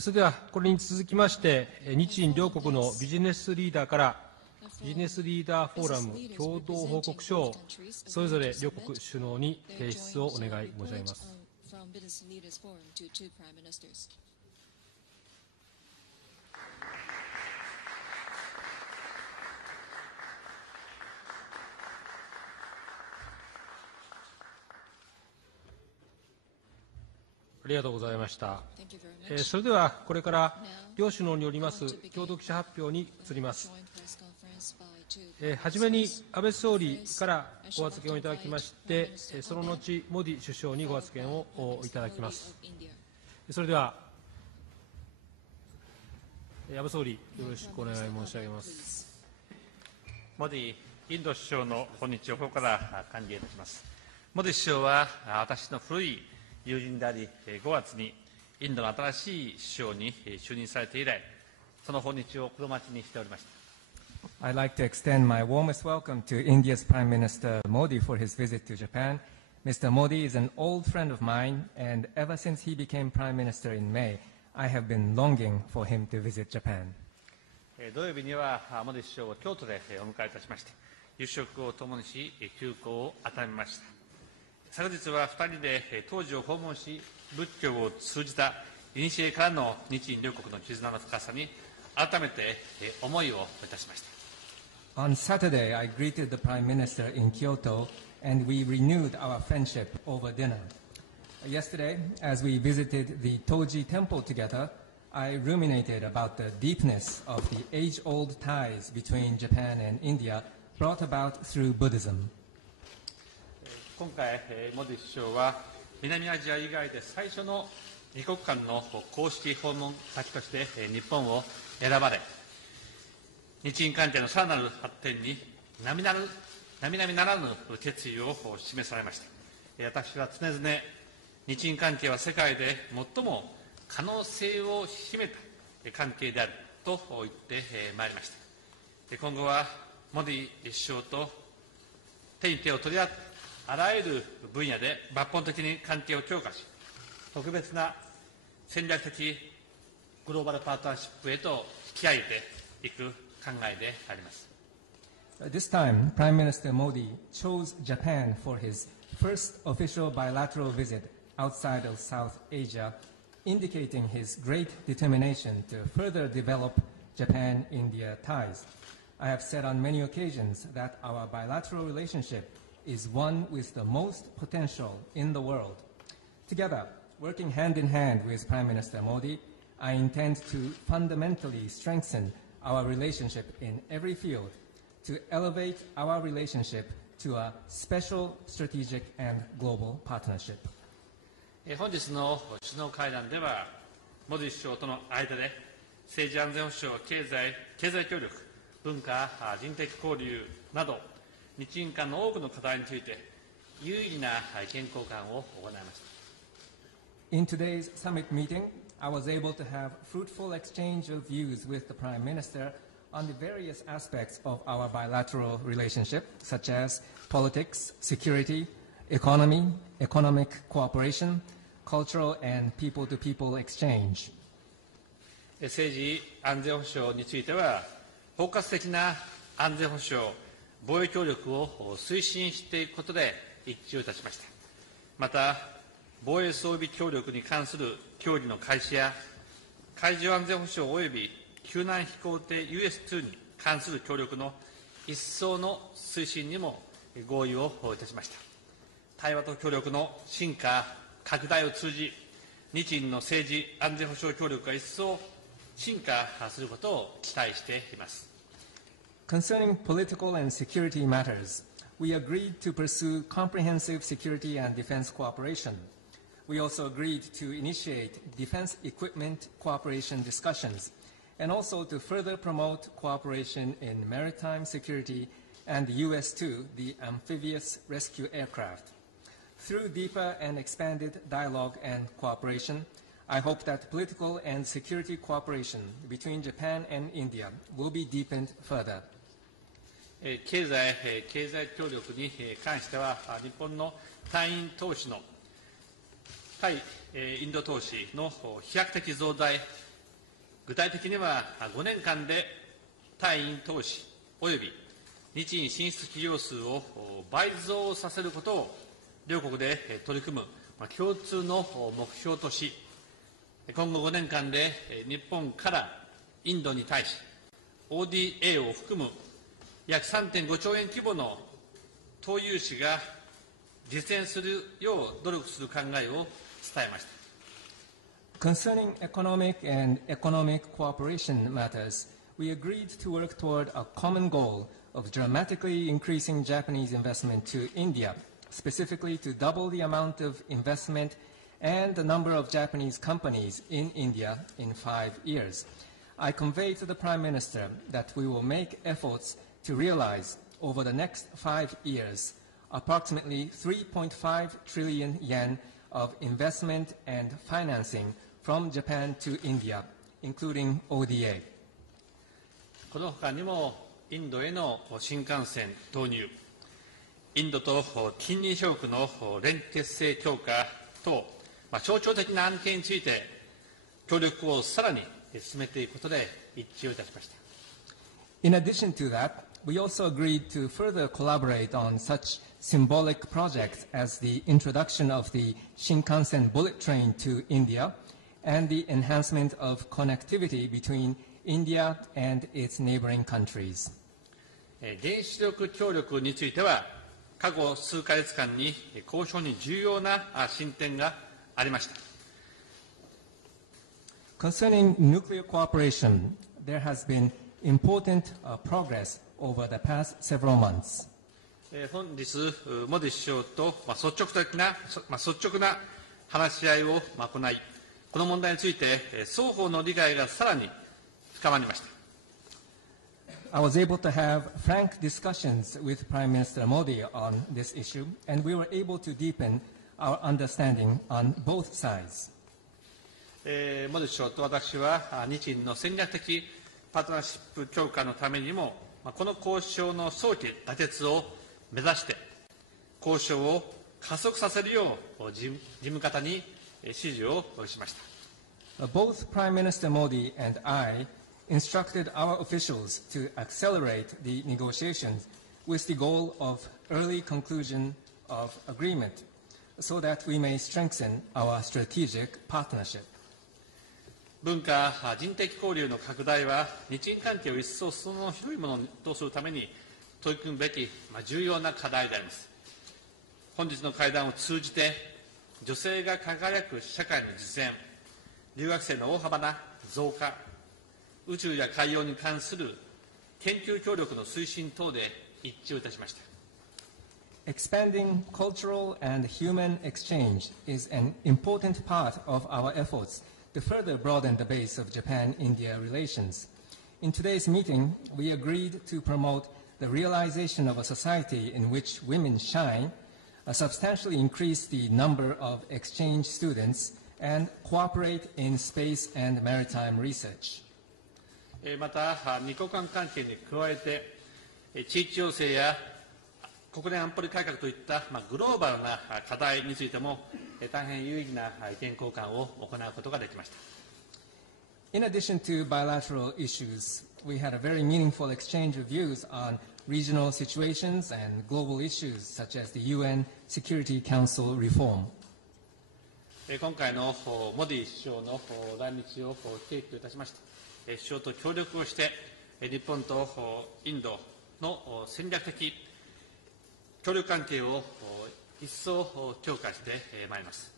それでは、これに続きまして、日印両国のビジネスリーダーから、ビジネスリーダーフォーラム共同報告書を、それぞれ両国首脳に提出をお願い申し上げます。ありがとうございました。それでは、これから両首脳によります共同記者発表に移ります。はじめに安倍総理からご発言をいただきまして、その後、モディ首相にご発言をいただきます。それでは、安倍総理、よろしくお願い申し上げます。モディインド首相の訪日をここから歓迎いたします。モディ首相は私の古い友人であり、5月にインドの新しい首相に就任されて以来、その訪日を心待ちにしておりました。I'd like to extend my warmest welcome to India's Prime Minister Modi for his visit to Japan. Mr. Modi is an old friend of mine, and ever since he became Prime Minister in May, I have been longing for him to visit Japan. 土曜日にはモディ首相を京都でお迎えいたしまして、夕食を共にし、旧交を温めました。昨日は2人で当時を訪問し、仏教を通じた古からの日印両国の絆の深さに改めて思いをいたしました。On Saturday, I greeted the Prime Minister in Kyoto, and we renewed our friendship over dinner. Yesterday, as we visited the Toji Temple together, I ruminated about the deepness of the age-old ties between Japan and India brought about through Buddhism. 今回、モディ首相は南アジア以外で最初の二国間の公式訪問先として日本を選ばれ、日印関係のさらなる発展に並々ならぬ決意を示されました。私は常々、日印関係は世界で最も可能性を秘めた関係であると言ってまいりました。今後はモディ首相と手に手を取り合って、あらゆる分野で抜本的に関係を強化し、特別な戦略的グローバルパートナーシップへと引き上げていく考えであります。This time, Prime Minister Modi chose Japan for his first official bilateral visit outside of South Asia, indicating his great determination to further develop Japan-India ties. I have said on many occasions that our bilateral relationship is one with the most potential in the world. Together, working hand in hand with Prime Minister Modi, I intend to fundamentally strengthen our relationship in every field, to elevate our relationship to a special strategic and global partnership. 本日の首脳会談では、モディ首相との間で政治安全保障、経済協力、文化、人的交流など、日印間の多くの課題について有意義な意見交換を行いました。In today's summit meeting, I was able to have fruitful exchange of views with the Prime Minister on the various aspects of our bilateral relationship, such as politics, security, economy, economic cooperation, cultural and people-to-people exchange. 政治安全保障については、包括的な安全保障、防衛協力を推進していくことで一致をいたしました。また、防衛装備協力に関する協議の開始や、海上安全保障及び救難飛行艇 US2 に関する協力の一層の推進にも合意をいたしました。対話と協力の深化、拡大を通じ、日印の政治安全保障協力が一層進化することを期待しています。Concerning political and security matters, we agreed to pursue comprehensive security and defense cooperation. We also agreed to initiate defense equipment cooperation discussions, and also to further promote cooperation in maritime security and US-2, the amphibious rescue aircraft. Through deeper and expanded dialogue and cooperation, I hope that political and security cooperation between Japan and India will be deepened further. 経済協力に関しては、日本の対インド投資の飛躍的増大具体的には5年間で対印投資及び日印進出企業数を倍増させることを両国で取り組む共通の目標とし、今後5年間で日本からインドに対し ODA を含む約 3.5 兆円規模の投融資が実現するよう努力する考えを伝えました。Concerning economic and economic cooperation matters, we agreed to work toward a common goal of dramatically increasing Japanese investment to India, specifically to double the amount of investment and the number of Japanese companies in India in 5 years. I conveyed to the Prime Minister that we will make efforts to realize over the next 5 years approximately 3.5 trillion yen of investment and financing from Japan to India, including ODA. この他にもインドへの新幹線投入、インドと近隣諸国の連結性強化等、象徴的な案件について協力をさらに進めていくことで一致をいたしました。In addition to that, we also agreed to further collaborate on such symbolic projects as the introduction of the Shinkansen bullet train to India and the enhancement of connectivity between India and its neighboring countries. 原子力協力については、過去数ヶ月間に交渉に重要な進展がありました。Concerning nuclear cooperation, there has been important progress over the past several months. 本日、モディ首相と率直な話し合いを行い、この問題について双方の理解がさらに深まりました。I was able to have frank discussions with Prime Minister Modi on this issue, and we were able to deepen our understanding on both sides. モディ首相と私は日印の戦略的パートナーシップ強化のためにも、この交渉の早期妥結を目指して、交渉を加速させるよう事務方に指示をしました。Both Prime Minister Modi and I instructed our officials to accelerate the negotiations with the goal of early conclusion of agreement so that we may strengthen our strategic partnership. 文化・人的交流の拡大は、日印関係を一層裾野の広いものとするために取り組むべき重要な課題であります。本日の会談を通じて、女性が輝く社会の実現、留学生の大幅な増加、宇宙や海洋に関する研究協力の推進等で一致をいたしました。Expanding cultural and human exchange is an important part of our efforts to further broaden the base of Japan-India relations. In today's meeting, we agreed to promote the realization of a society in which women shine, substantially increase the number of exchange students, and cooperate in space and maritime research. また、二国間関係に加えて、地域情勢や国連安保理改革といったグローバルな課題についても、大変有意義な意見交換を行うことができました。In addition to bilateral issues, we had a very meaningful exchange of views on regional situations and global issues such as the UN Security Council reform. 今回のモディ首相の来日を契機といたしまして、首相と協力をして、日本とインドの戦略的協力関係を一層強化してまいります。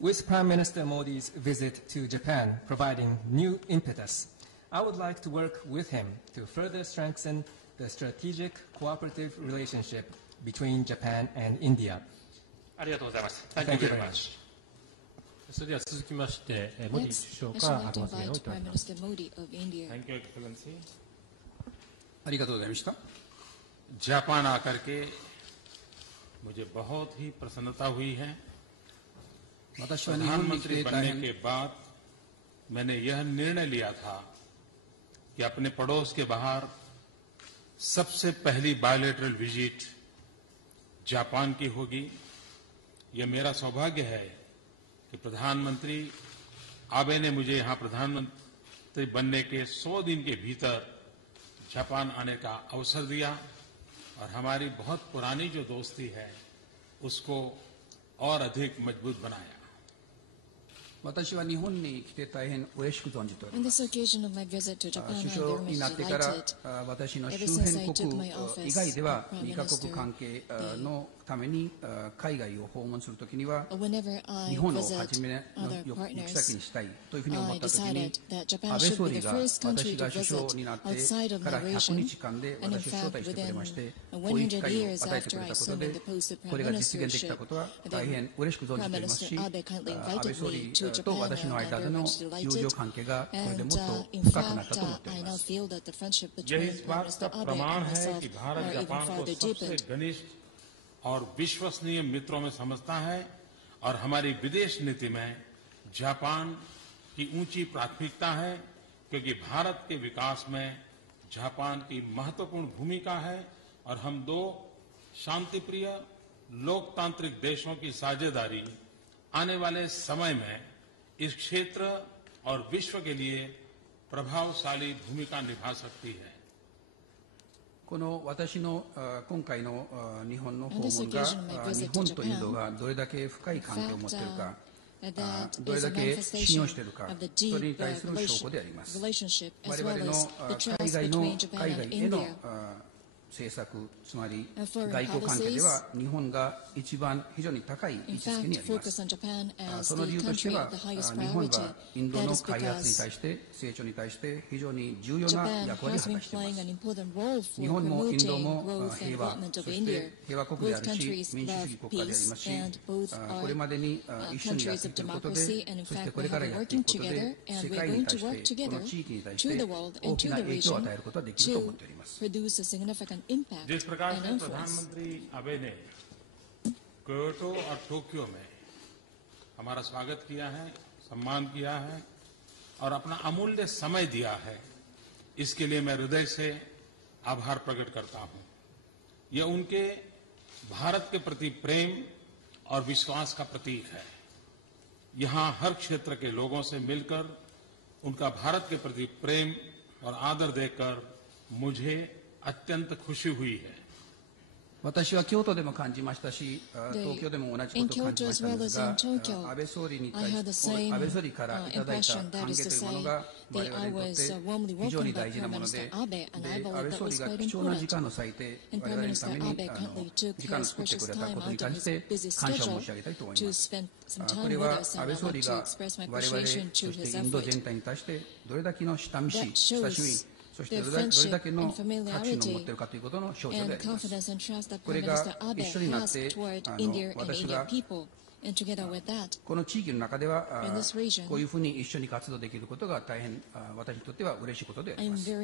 With Prime Minister Modi's visit to Japan providing new impetus, I would like to work with him to further strengthen the strategic cooperative relationship between Japan and India. ありがとうございます。Thank you very much. それでは続きまして、モディ首相からご発言をいただきます。ありがとうございました。जापान आकर के मुझे बहुत ही प्रसन्नता हुई है। प्रधानमंत्री बनने के बाद मैंने यह निर्णय लिया था कि अपने पड़ोस के बाहर सबसे पहली बायलैटरल विजिट जापान की होगी। यह मेरा सौभाग्य है कि प्रधानमंत्री आबे ने मुझे यहाँ बनने के 100 दिन के भीतर जापान आने का अवसर दिया और हमारी बहुत पुरानी जो दोस्ती है उसको और अधिक मजबूत बनाया। 私は日本に来て大変嬉しく存じており On ま this す。 occasion of my visit to Japan, 首 I'm 相 very にな much ってから delighted. 私の周 Ever since 辺 I took my 国 office 以外では as Prime 2カ国 Minister, 関係のために海外を訪問するときには Whenever I 日本を visit 初めの other 行く先 partners, にしたいというふうに思っ I たときに decided that 安 Japan 倍 should 総 be 理 the が first 私 country to が首相 visit になって outside of から my 100 region. 日間で And in 私を招 fact, 待してくれまして within こういう機 100会を years 与えてく after れ I たことで assumed the post of これ Prime が実現できた Ministership, ことは大変嬉しく存じ Prime ています Minister し Abe kindly 安倍 invited 総 me 理 to と Japan, 私の and 間 I'm で very の much 友情 delighted. 関係がこれで And もっと in 深くなった fact, と思っており I ま now す。 feel that the friendship यह between इस Prime बात Minister का Abe प्रमाण and है myself कि Bharat are even Japan को further सबसे deepened. घनिष्ठ और विश्वसनीय मित्रों में समझता है और हमारी विदेश नीति में जापान की ऊंची प्राथमिकता है क्योंकि भारत के विकास में जापान की महत्वपूर्ण भूमिका है और हम दो शांतिप्रिय लोकतांत्रिक देशों की साझेदारी आने वाले समय में इस क्षेत्र और विश्व के लिए प्रभावशाली भूमिका निभा सकती है। この私の今回の日本の訪 On this 問が occasion, my visit 日 to 本とインド Japan, がどれだけ深い関係を持っているか that どれ is a だけ信用 manifestation しているか of the そ deep れに対する証拠であります。 relationship 我 as 々 well の as the 海 trust 外の between Japan 海 and 外への India. 政策つまり foreign 外交関係で policies は日本が一番非常に高い位 In 置づけ fact, にあります focus on Japan as その the 理由として country は of the highest 日本 priority. がインド That の is 開発に because 対して成長に対して非常に重要な Japan 役割を has 果 been たしていま playing す an important role 日 for 本もインド promoting も growth and 平和 development そ of し India. て平和国であ Both るし countries 民主主 love 義国家であります peace, し and both これ are までに一緒にやっ countries て of きたことで democracy, and in そして fact こ we れから have や been っていく working ことで together, 世 and we're 界に going 対 to work してこ together の地域に対し to て the world 大 and き to な the 影響を region 与えることができると思っ to ております produce a significant impact जिस प्रकार and से influence. प्रधानमंत्री आबे ने क्योटो और टोक्यो में हमारा स्वागत किया है, सम्मान किया है और अपना अमूल्य समय दिया है, इसके लिए मैं हृदय से आभार प्रकट करता हूं। यह उनके भारत के प्रति प्रेम और विश्वास का प्रतीक है। यहां हर क्षेत्र के लोगों से मिलकर उनका भारत के प्रति प्रेम और आदर देखकर मुझे अत्यंत खुशी हुई है। 私は京都でも感じましたし、東京でも同じことを感じましたんですが、安倍総理に対して安倍総理からいただいた歓迎というものが我々にとって非常に大事なもので、安倍総理が貴重な時間を割いて我々のために時間を作ってくれたことに関して感謝を申し上げたいと思います。これは安倍総理が我々そしてインド全体に対してどれだけの親しみそしてどれだけの確信を持っているかということの象徴であります。これが一緒になって私がこの地域の中ではこういうふうに一緒に活動できることが大変私にとっては嬉しいことであります。क्योटो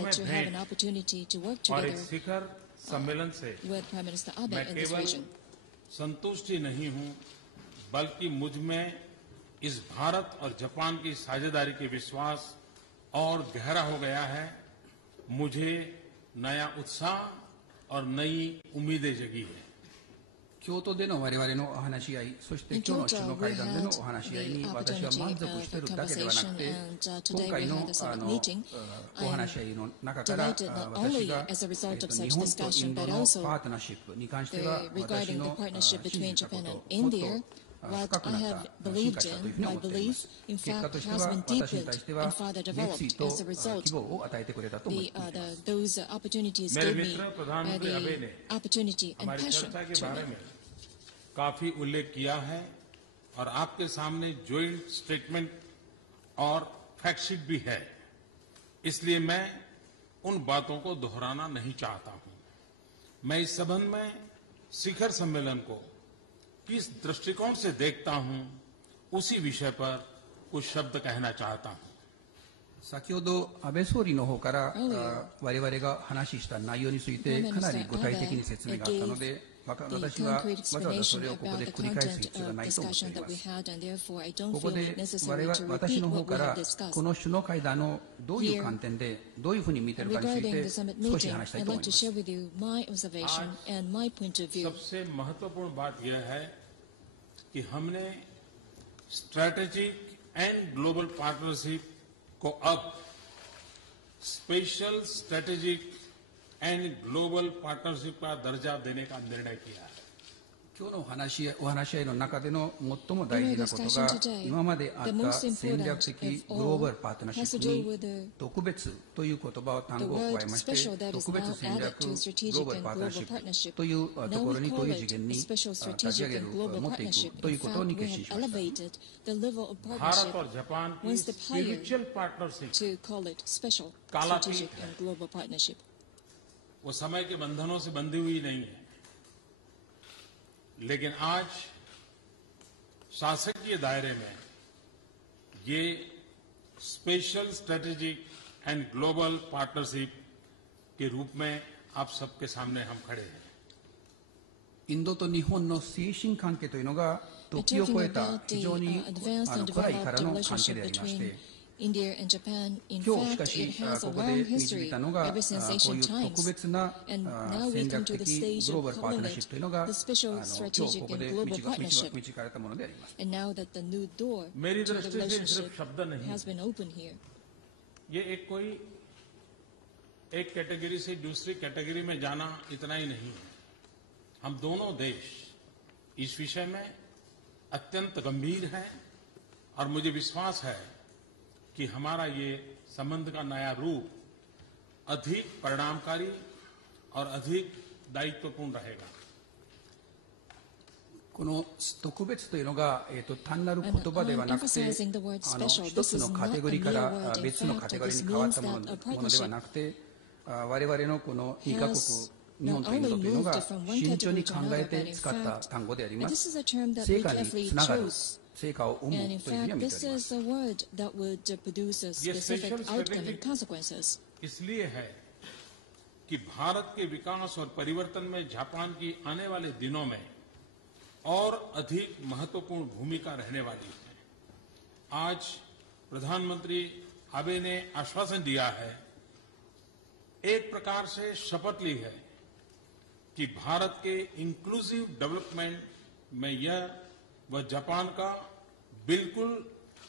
में भेंट और एक शिखर सम्मेलन से मैं केवल संतुष्टि नहीं हूं बल्कि मुझ में इस भारत और जापान की साझेदारी के विश्वास और गहरा हो गया है। मुझे नया उत्साह और नई उम्मीदें जगी है। 京都での我々のお話し合い、そして今日の首脳会談でのお話し合いに私は満足しているだけではなくて、今回のお話し合いの中から私が日本とインドのパートナーシップに関しては私の信じたことをもっと深くなった進化したというふうに思っています。結果としては私に対しては熱意と希望を与えてくれたと思っています。मेरे मित्र प्रधानमंत्री आबे ने हमारी चर्चा के बारे में काफी उल्लेख किया है और आपके सामने ज्वाइंट स्टेटमेंट और फैक्टशीट भी है, इसलिए मैं उन बातों को दोहराना नहीं चाहता हूं। मैं इस संबंध में शिखर सम्मेलन को किस दृष्टिकोण से देखता हूं उसी विषय पर कुछ शब्द कहना चाहता हूं। 先ほど安倍総理の方から我々が話した内容についてかなり具体的に説明があったので私はわざわざそれをここで繰り返す必要がないと思っています。ここで私の方からこの首脳会談のどういう観点でどういうふうに見ているかについて少し話したいと思います。सबसे महत्वपूर्ण बात यह है कि हमने स्ट्रैटेजिक एंड ग्लोबल पार्टनरशिप को अब special strategic and global partnership का दर्जा देने का निर्णय किया है। 今日のお話し合いの中での最も大事なことが、今まであった戦略的グローバルパートナーシップに特別という言葉を単語を加えまして、特別戦略グローバルパートナーシップというところにという次元に立ち上げる、持っていくということに決心しました。भारत और जापान की स्पिरिचुअल पार्टनरशिप कालातीत है, वो समय के बंधनों से बंधी हुई नहीं है, लेकिन आज शासकीय दायरे में ये special strategic and global partnership के रूप में आप सबके सामने हम खड़े हैं। インドと日本の推進関係というのが時を超えた非常に古来からの関係でありまして、今日しかしここで導いたのがこういう特別な戦略的グローバルパートナーシップというのが今日ここで導かれたものであります。मेरी दृष्टि से सिर्फ शब्द नहीं, ये एक कोई एक कैटेगरी से दूसरी कैटेगरी में जाना इतना ही नहीं है। हम दोनों देश इस विषय में अत्यंत गंभीर हैं और मुझे विश्वास है कि हमारा ये संबंध का नया रूप अधिक परिणामकारी और अधिक दायित्वपूर्ण रहेगा। この特別というのが、単なる言葉ではなくて、一つのカテゴリーから別のカテゴリーに変わったものではなくて、我々のこの2カ国、日本とインドというのが慎重に考えて使った単語であります。成果につながる。成果を生むというふうには見ております。ये स्पेशल स्ट्रेटेजी इसलिए है कि भारत के विकास और परिवर्तन में जापान की आने वाले दिनों में और अधिक महत्वपूर्ण भूमिका रहने वाली है। आज प्रधानमंत्री आबे ने आश्वासन दिया है, एक प्रकार से शपथ ली है कि भारत के इंक्लूसिव डेवलपमेंट में यह वह जापान का बिल्कुल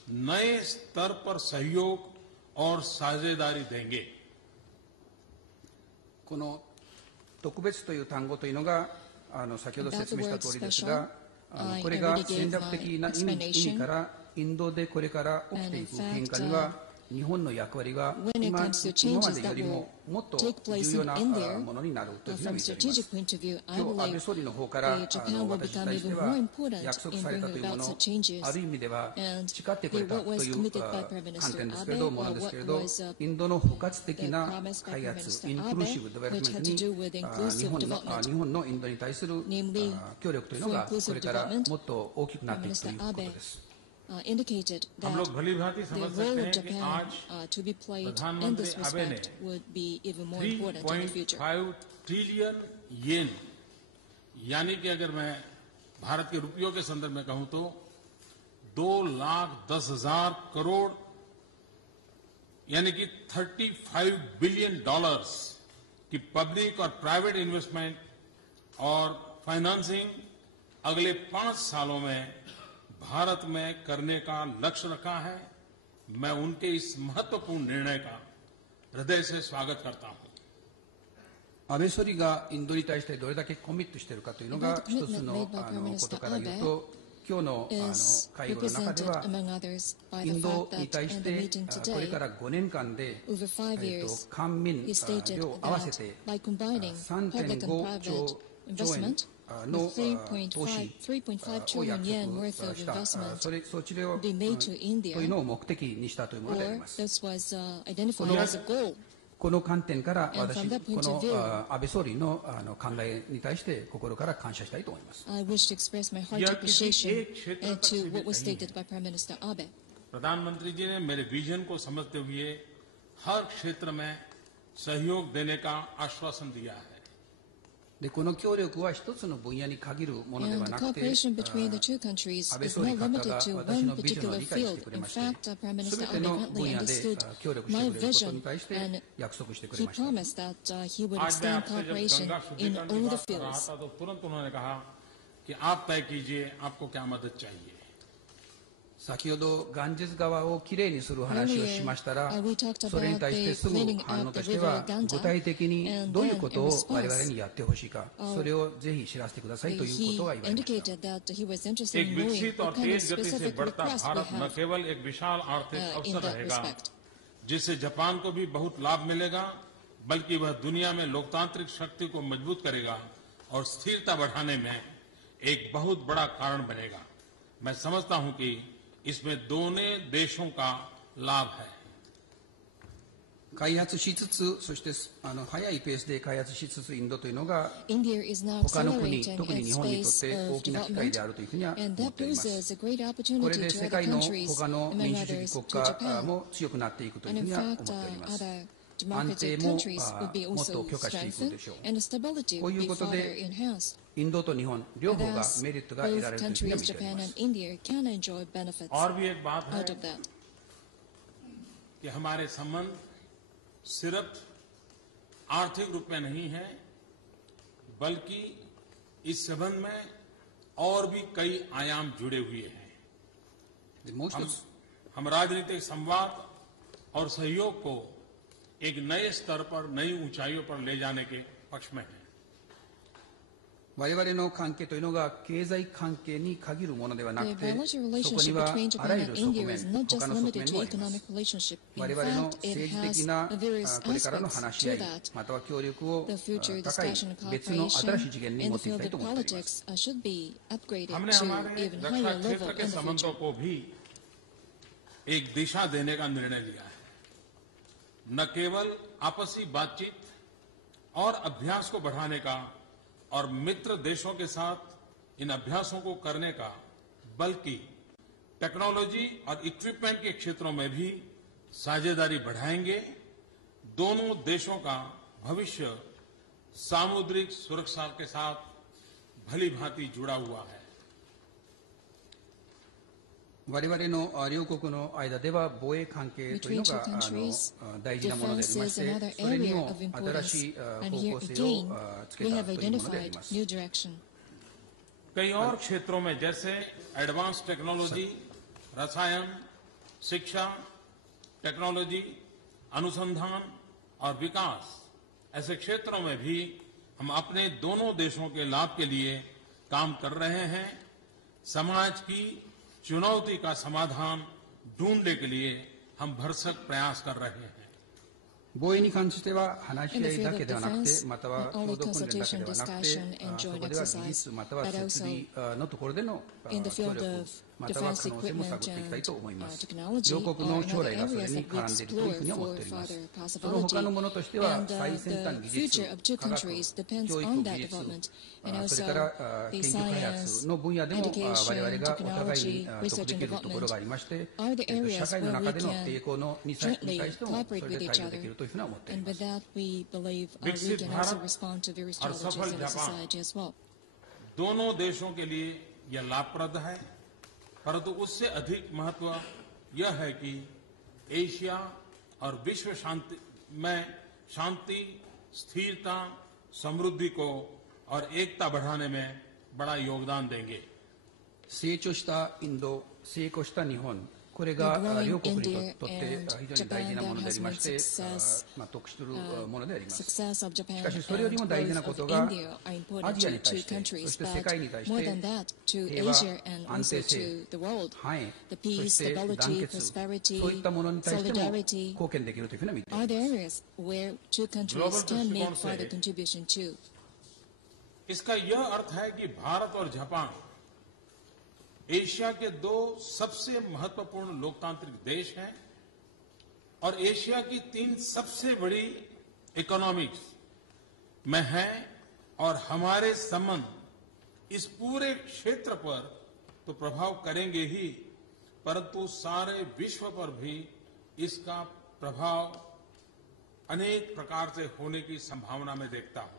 नए स्तर पर सहयोग और साझेदारी देंगे। この特別という単語というのが先ほど説明した通りですが、これが戦略的な意味からインドでこれから起きていく変化には日本の役割が今までよりももっと重要なものになるというふうに見ております。今日安倍総理の方から私に対しては約束されたというもの、ある意味では誓ってくれたという観点ですけれども、ですけれど、インドの包括的な開発、インクルーシブデベロップメントに日本のインドに対する協力というのがこれからもっと大きくなっていくということです。indicated that हम लोग भली भांति समझ the role सकते of हैं कि Japan आज to be played in प्रधानमंत्री this आबे ने respect would be even more important in the future. 3.5 ट्रिलियन येन, यानी कि अगर मैं भारत के रुपयों के संदर्भ में कहूं तो 2,10,000 करोड़ यानी कि $35 बिलियन की पब्लिक और प्राइवेट इन्वेस्टमेंट और फाइनेंसिंग अगले 5 सालों में भारत में करने का लक्ष्य रखा है। मैं उनके इस महत्वपूर्ण निर्णय का हृदय से स्वागत करता हूं। 安倍総理がインドに対してどれだけコミットしているかというのが一つのことから言うと、今日の会合の中ではインドに対してこれから5年間で官民両合わせて 3.5 兆円の投資を約束した、そちらというのを目的にしたというものであります。この観点から私、この安倍総理の考えに対して心から感謝したいと思います。प्रधानमंत्री जी ने मेरे विजन को समझते हुए हर क्षेत्र में सहयोग देने का आश्वासन दिया है। でこの協力は一つの分野に限るものではなくて、安倍総理方が私のビジョンを理解してくれまして、すべての分野で協力してくれることに対して約束してくれました。आज मैं आपसे जब गंगा शुद्धिकरण की बात कर रहा था तो तुरंत उन्होंने कहा कि आप तय कीजिए आपको क्या मदद चाहिए। 先ほどガンジス川をきれいにする話をしましたら、それに対してすぐ反応としては、具体的にどういうことを我々にやってほしいか、それをぜひ知らせてくださいということが言われました。एक विकसित और तेज गति से बढ़ता भारत न केवल एक विशाल आर्थिक अवसर रहेगा जिससे जापान को भी बहुत लाभ मिलेगा, बल्कि वह दुनिया में लोकतांत्रिक शक्ति को मजबूत करेगा और स्थिरता बढ़ाने में एक बहुत बड़ा कारण बनेगा। मैं समझता हूं कि इसमें दोनों देशों का लाभ है। 開発しつつ、そして早いペースで開発しつつインドというのが他の国、特に日本にとって大きな機会であるというふうには思っております。これで世界の他の民主主義国家も強くなっていくというふうには思っております。安定ももっと強化していくでしょう。こういうことでインドと日本両方がメリットが得られるというふうには見ております。और भी एक बात है कि हमारे संबंध सिर्फ आर्थिक रूप में नहीं है, बल्कि इस संबंध में और भी कई आयाम जुड़े हुए हैं। हम राजनीतिक संवाद और सहयोग को एक नए स्तर पर, नई ऊंचाइयों पर ले जाने के पक्ष में है। 我々の関係というのが経済関係に限るものではなくて、そこにはあらゆる側面、他の側面もあります。我々の政治的なこれからの話し合い、または協力を高い別の新しい次元に持っていきたいと思っています。हमने हमारे रक्षा क्षेत्र के संबंधों को भी एक दिशा देने का निर्णय लिया है। न केवल आपसी बातचीत और अभ्यास को बढ़ाने का और मित्र देशों के साथ इन अभ्यासों को करने का, बल्कि टेक्नोलॉजी और इक्विपमेंट के क्षेत्रों में भी साझेदारी बढ़ाएंगे। दोनों देशों का भविष्य सामुद्रिक सुरक्षा के साथ भली भांति जुड़ा हुआ है। 我々の両国の間では防衛関係というのが大事なものでありまして、それにも新しい方向性をつけたというものであります。 कई और क्षेत्रों में जैसे एडवांस टेक्नोलॉजी, रसायन, शिक्षा, टेक्नोलॉजी, अनुसंधान और विकास, ऐसे क्षेत्रों में भी हम अपने दोनों देशों के लाभ के लिए काम कर रहे हैं। समाज की चुनौती का समाधान ढूंढने के लिए हम भरसक प्रयास कर रहे हैं। 防衛に関しては話し合いだけではなくて、または共同訓練だけではなくて、そこでは技術または設備のところでの協力または可能性も探っていきたいと思います。両国の将来がそれに絡んでいるというふうに思っております。その他のものとしては最先端技術、科学、教育技術、それから研究開発の分野でも我々がお互いに得できるところがありまして、社会の中での抵抗に対してもそれで対応できるというふうに思っています。 विकसित भारत और सफल जापान दोनों देशों के लिए यह लाभप्रद है, परंतु उससे अधिक महत्व यह है कि एशिया और विश्व शांति में शांति, स्थिरता, समृद्धि को और एकता बढ़ाने में बड़ा योगदान देंगे। 成長したインド、成功した日本、これが両国にとって非常に大事なものでありまして、得するものであります。しかしそれよりも大事なことがアジアに対して、そして世界に対して平和、安定性、繁栄、そして団結、そういったものに対しても貢献できるというふうに見ています。 इसका यह अर्थ है कि भारत और जापान एशिया के दो सबसे महत्वपूर्ण लोकतांत्रिक देश हैं और एशिया की तीन सबसे बड़ी इकोनॉमिक्स में हैं और हमारे संबंध इस पूरे क्षेत्र पर तो प्रभाव करेंगे ही, परंतु सारे विश्व पर भी इसका प्रभाव अनेक प्रकार से होने की संभावना में देखता हूं।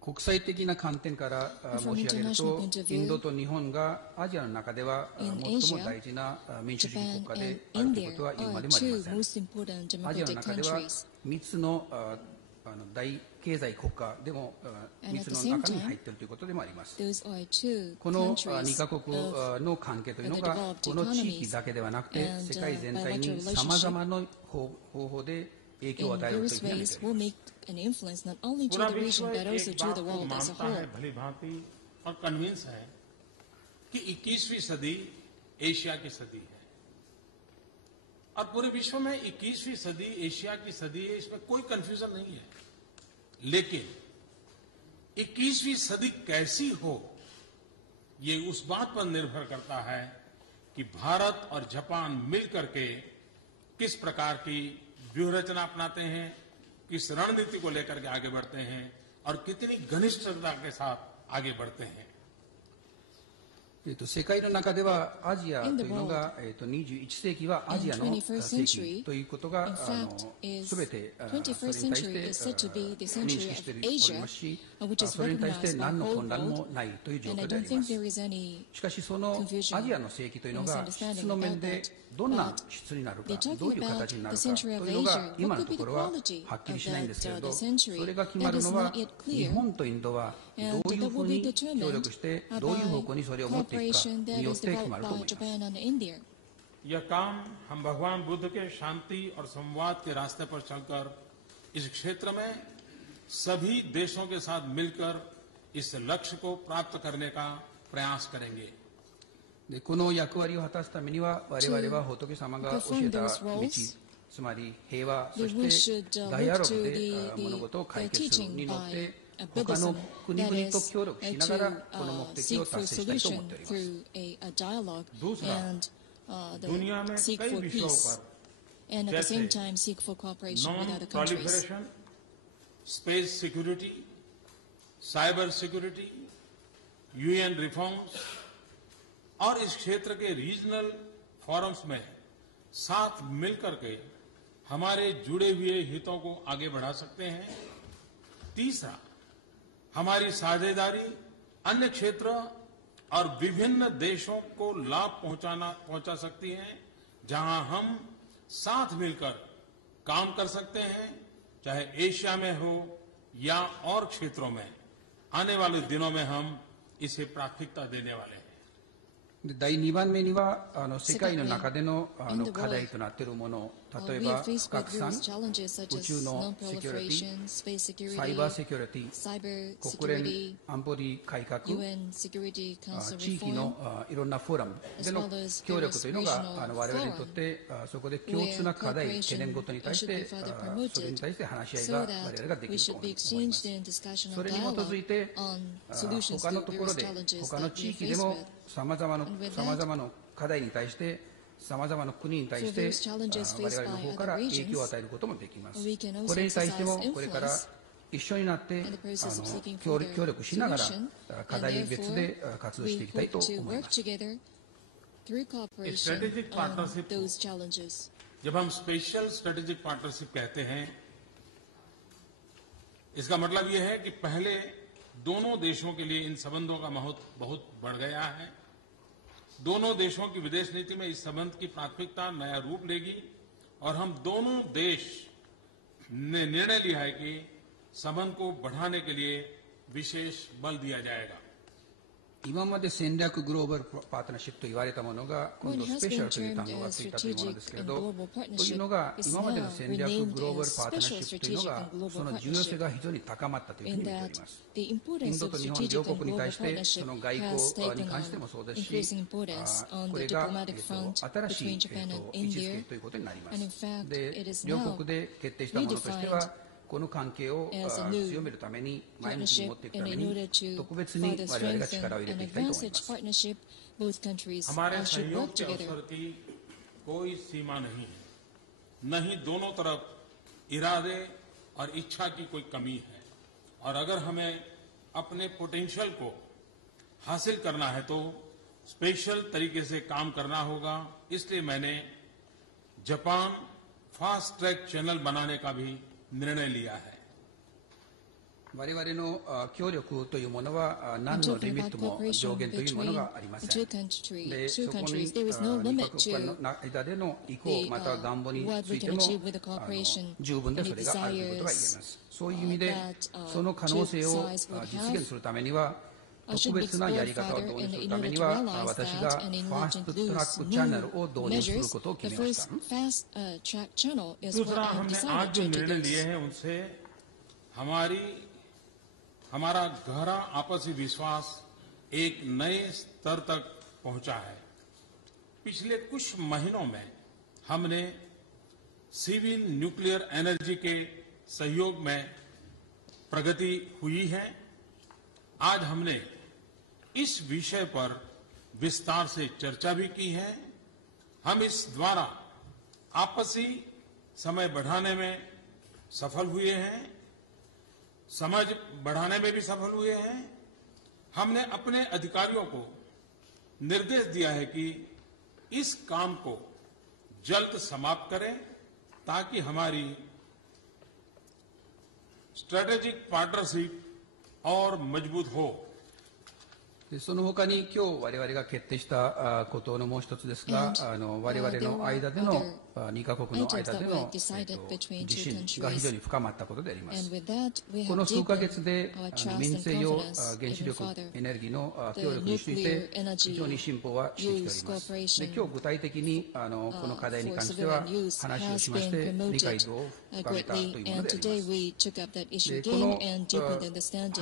国際的な観点から申し上げると、インドと日本がアジアの中では最も大事な民主主義国家であるということは言うまでもありません。アジアの中では3つの大経済国家でも3つの中に入っているということでもあります。 Those are two この countries 2カ国 of の関係というのがこの地域だけではなくて世界全体にさまざまな方法で影響を in 与えるという various ふうに見 ways てお will ります make an influence not only to पूरा the विश्व region but also एक to बात the को world as a मानता है whole. भली भांति और कन्विंस है कि 21वीं सदी एशिया की सदी है और पूरे विश्व में 21वीं सदी एशिया की सदी है, इसमें कोई कंफ्यूजन नहीं है। लेकिन 21वीं सदी कैसी हो ये उस बात पर निर्भर करता है कि भारत और जापान मिलकर के किस प्रकार की व्यूह रचना अपनाते हैं, किस रणनीति को लेकर के आगे बढ़ते हैं और कितनी घनिष्ठता के साथ आगे बढ़ते हैं। 世界の中ではアジアというのが21世紀はアジアの世紀ということがすべてそれに対して認識しておりますし、それに対して何の混乱もないという状況であります。しかしそのアジアの世紀というのが質の面でどんな質になるか、どういう形になるかというのが今のところははっきりしないんですけれど、それが決まるのは日本とインドはどういうふうに協力してどういう方向にそれを持っていくかによって決まると思います。 यह काम हम भगवान बुद्ध के शांति और संवाद के रास्ते पर चलकर इस क्षेत्र में सभी देशों के साथ मिलकर इस लक्ष्य को प्राप्त करने का प्रयास करेंगे। でこの役割を果たすためには我々は仏様が教えた道、つまり平和、そしてダイアログで物事を解決するにのって他の国々と協力しながらこの目的を達成したいと思っております。 दूसरा, दुनिया में कई विषयों पर and at the same time seek for cooperation with other countries. non-proliferation, space security, cyber security, UN reforms और इस क्षेत्र के रीजनल फोरम्स में साथ मिलकर के हमारे जुड़े हुए हितों को आगे बढ़ा सकते हैं। तीसरा, हमारी साझेदारी अन्य क्षेत्र और विभिन्न देशों को लाभ पहुंचा सकती है, जहां हम साथ मिलकर काम कर सकते हैं, चाहे एशिया में हो या और क्षेत्रों में। आने वाले दिनों में हम इसे प्राथमिकता देने वाले हैं। 第2番目には世界の中での課題となっているもの、例えば拡散、宇宙のセキュリティ、サイバーセキュリティ、国連安保理改革、地域のいろんなフォーラムでの協力というのが我々にとってそこで共通な課題、懸念事に対してそれに対して話し合いが我々ができると思います。それに基づいて他のところで他の地域でもさまざまな課題に対してさまざまな国に対して我々の方から影響を与えることもできます。これに対してもこれから一緒になって協力しながら課題別で活動していきたいと思います。 स्ट्रेटेजिक पार्टनरशिप, जब हम स्पेशल स्ट्रेटेजिक पार्टनरशिप कहते हैं, इसका मतलब यह है कि पहले दोनों देशों के लिए इन संबंधों का महत्व बहुत बढ़ गया है। दोनों देशों की विदेश नीति में इस संबंध की प्राथमिकता नया रूप लेगी और हम दोनों देश ने निर्णय लिया है कि संबंध को बढ़ाने के लिए विशेष बल दिया जाएगा। 今まで戦略グローバルパートナーシップと言われたものが今度スペシャルという単語がついたというものですけれど、というのが今までの戦略グローバルパートナーシップというのがその重要性が非常に高まったというふうに見ております。インドと日本両国に対してその外交に関してもそうですし、これが新しい位置づけということになります。で、両国で決定したものとしてはこの関係を強めるために前向きに持っていくために特別に我々が力を入れていきたいと思います。 हमारे सहयोग के अवसर की कोई सीमा नहीं है, न ही दोनों तरफ इरादे और इच्छा की कोई कमी है। और अगर हमें अपने पोटेंशियल को हासिल करना है तो स्पेशल तरीके से काम करना होगा। इसलिए मैंने जापान फास्ट ट्रैक चैनल बनाने का भी निर्णय लिया है। 我々の協力というものは何のリミットも上限というものがありません。で、そこに2カ国間の間での意向または願望についても十分でそれがあるということが言えます。そういう意味でその可能性を実現するためには特別なやり方を導入するためには私がファーストトラックチャンネルを導入することを決めました。दूसरा हमने आज जो निर्णय लिए हैं उनसे हमारा गहरा आपसी विश्वास एक नए स्तर तक पहुंचा है। पिछले कुछ महीनों में हमने सिविल न्यूक्लियर एनर्जी के सहयोग में प्रगति हुई है। आज हमने इस विषय पर विस्तार से चर्चा भी की है। हम इस द्वारा आपसी समय बढ़ाने में सफल हुए हैं, समझ बढ़ाने में भी सफल हुए हैं। हमने अपने अधिकारियों को निर्देश दिया है कि इस काम को जल्द समाप्त करें ताकि हमारी स्ट्रेटेजिक पार्टनरशिप और मजबूत हो। その他に今日我々が決定したことのもう一つですが、我々の間での2カ国の間での自信が非常に深まったことであります。この数ヶ月で民生用原子力エネルギーの協力について非常に進歩はしてきております。で、今日具体的にこの課題に関しては話をしまして理解度を深めたというものであります。で、この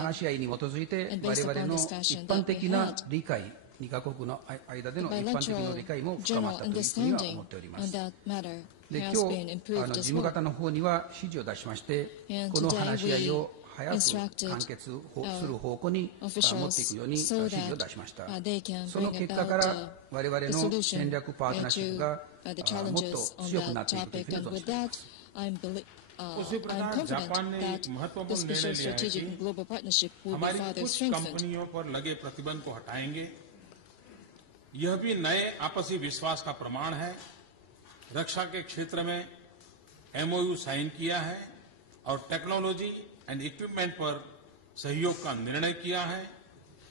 話し合いに基づいて我々の一般的な理解、2カ国の間での一般的な理解も深まったというふうには思っております。で、今日事務方の方には指示を出しまして、この話し合いを早く完結する方向に持っていくように指示を出しました。その結果から我々の戦略パートナーシップがもっと強くなっていくというふうに存じています。उसी प्रकार जापान ने एक महत्वपूर्ण निर्णय लिया है कि हमारी कुछ कंपनियों पर लगे प्रतिबंध को हटाएंगे। यह भी नए आपसी विश्वास का प्रमाण है। रक्षा के क्षेत्र में एमओयू साइन किया है और टेक्नोलॉजी एंड इक्विपमेंट पर सहयोग का निर्णय किया है।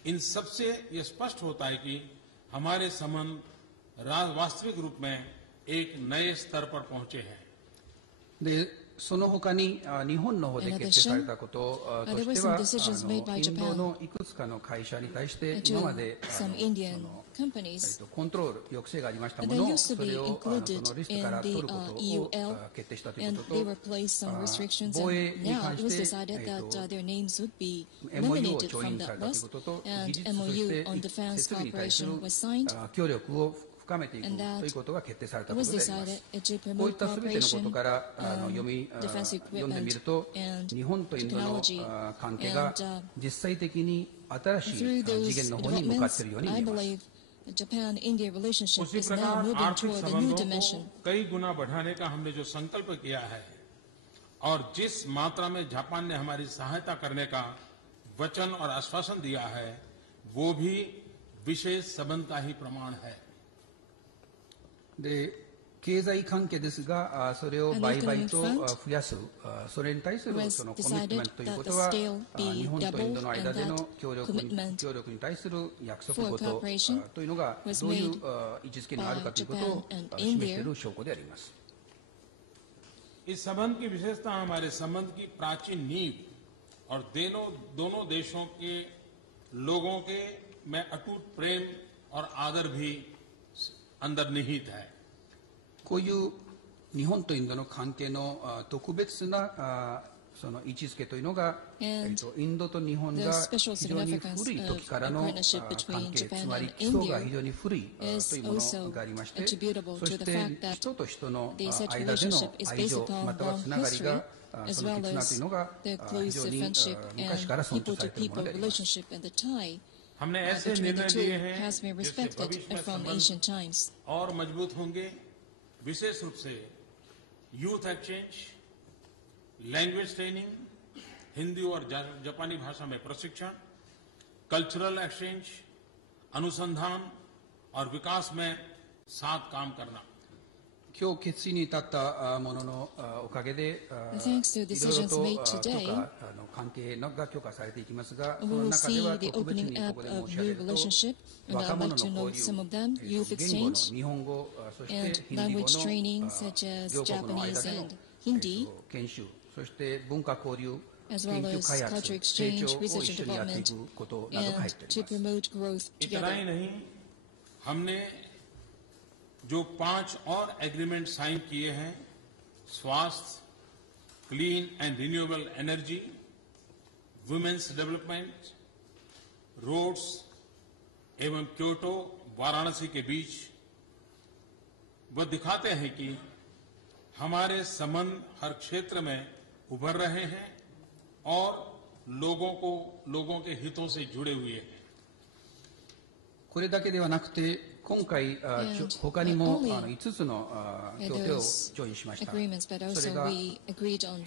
इन सबसे यह स्पष्ट होता है कि हमारे संबंध वास्तविक रूप में एक नए स्तर पर पहुंचे हैं। その他に日本の方で決定されたこととしては、インドのいくつかの会社に対して今までコントロール抑制がありましたものをそれをそのリストから取ることを決定したということと、防衛に関して MOU を調印されたということと、技術そして設備に対する協力を深めていくということが決定されたことであります。こういったすべてのことから読んでみると、日本とインドの関係が実際的に新しい次元の方に向かっているように見えます。उसी प्रकार आर्थिक संबंधों को कई गुना बढ़ाने का हमने जो संकल्प किया है और जिस मात्रा में जापान ने हमारी सहायता करने का वचन और आश्वासन दिया है, वो भी विशेष संबंध का ही प्रमाण है। で、経済関係ですが、それを倍々と増やす、それに対するそのコミットメントということは、日本とインドの間での協力に対する約束事というのがどういう位置づけにあるかということを示している証拠であります。इस संबंध की विशेषता हमारे संबंध की प्राचीन नींव और दोनों देशों के लोगों के में अटूट प्रेम और आदर भी अंदर निहित है। こういう日本とインドの関係の特別なその位置づけというのが、インドと日本が非常に古い時からの関係、つまり基礎が非常に古いというものがありまして、そして人と人の間での愛情またはつながりが、その絆というのが非常に昔から尊重されているものであります。हमने ऐसे निर्णय लिए हैं जिससे भविष्य में संबंध और मजबूत होंगे। विशेष रूप से youth exchange, language training, Hindi और जापानी भाषा में प्रशिक्षण, कल्चरल एक्सचेंज, अनुसंधान और विकास में साथ काम करना। 今日決意に至ったもののおかげでいろいろと許可関係が強化されていきますが、そ We の will 中では see the 特別 opening にこ up こで of 申し上げ new ると、 relationship, and 若 I'd 者 like to の know 交 some of 流、 them, youth 言語の exchange, 日本語、そして and ヒンディ語 language の training such as 両国の間 Japanese での and Hindi, 研修、そして文化交流、 as 研 well 究 as 開発、 culture 成 exchange, 長を research 一緒 and にやってい development, くことなどが入 and っており to ます。 promote growth इतना ही together. नहीं, हमने जो 5 और एग्रीमेंट साइन किए हैं, स्वास्थ्य, clean and renewable energy, women's development, roads एवं क्योटो वाराणसी के बीच, वह दिखाते हैं कि हमारे संबंध हर क्षेत्र में उभर रहे हैं और लोगों के हितों से जुड़े हुए हैं। これだけではなくて、今回、他にも5つの協定を調印しました。それがヘ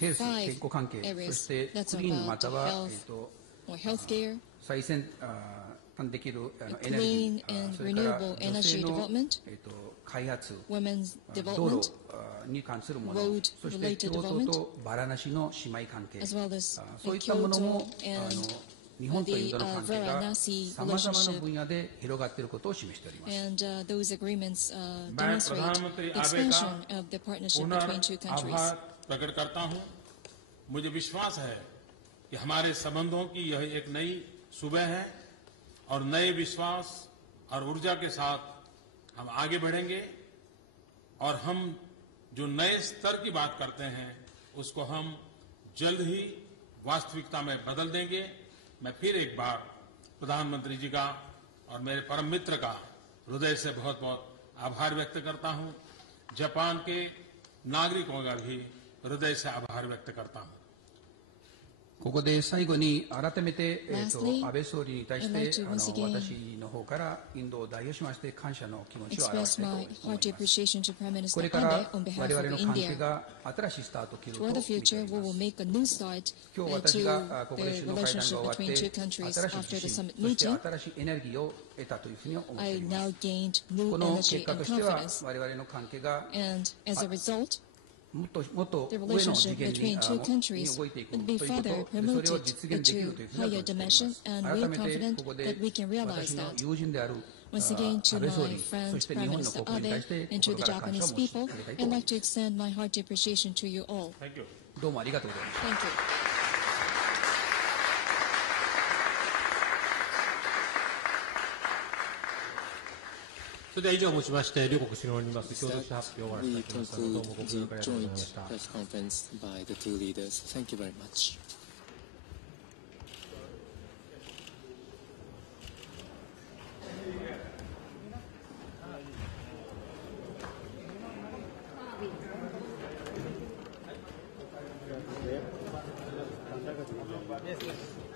ルス、健康関係、そしてクリーンまたは最先端できるエネルギー、それから女性の開発、道路に関するもの、そして京都とバラナシの姉妹関係、そういったものも日本とインドの関係がさまざまな分野で広がっていることを示しております。And those agreements demonstrate the expansion of the partnership between two countries. आभार प्रकट करता हूं। मुझे विश्वास है कि हमारे संबंधों की यह एक नई सुबह है और नए विश्वास और ऊर्जा के साथ हम आगे बढ़ेंगे और हम जो नए स्तर की बात करते हैं उसको हम जल्द ही वास्तविकता में बदल देंगे। मैं फिर एक बार प्रधानमंत्री जी का और मेरे परम मित्र का हृदय से बहुत बहुत आभार व्यक्त करता हूं। जापान के नागरिकों का भी हृदय से आभार व्यक्त करता हूं। ここで最後に改めて、安倍総理に対して私の方からインドを代表しまして感謝の気持ちを表したいと思います。これから我々の関係が新しいスタートを切ると見ています。今日私がここで首脳会談が終わって新しい自信、そして新しいエネルギーを得たというふうに思っています。この結果としては我々の関係がもっと上の次元に動いていくということ、それを実現できるというふうに思っています。改めてここで私の友人である安倍総理、そして日本の国民に対して心から感謝を申し上げたいと思います。どうもありがとうございました。それでは以上をもちまして両国首脳によります共同記者発表を終わらせていただきます。どうもご協力ありがとうございました。press conference by the two leaders. Thank you very much. Yes.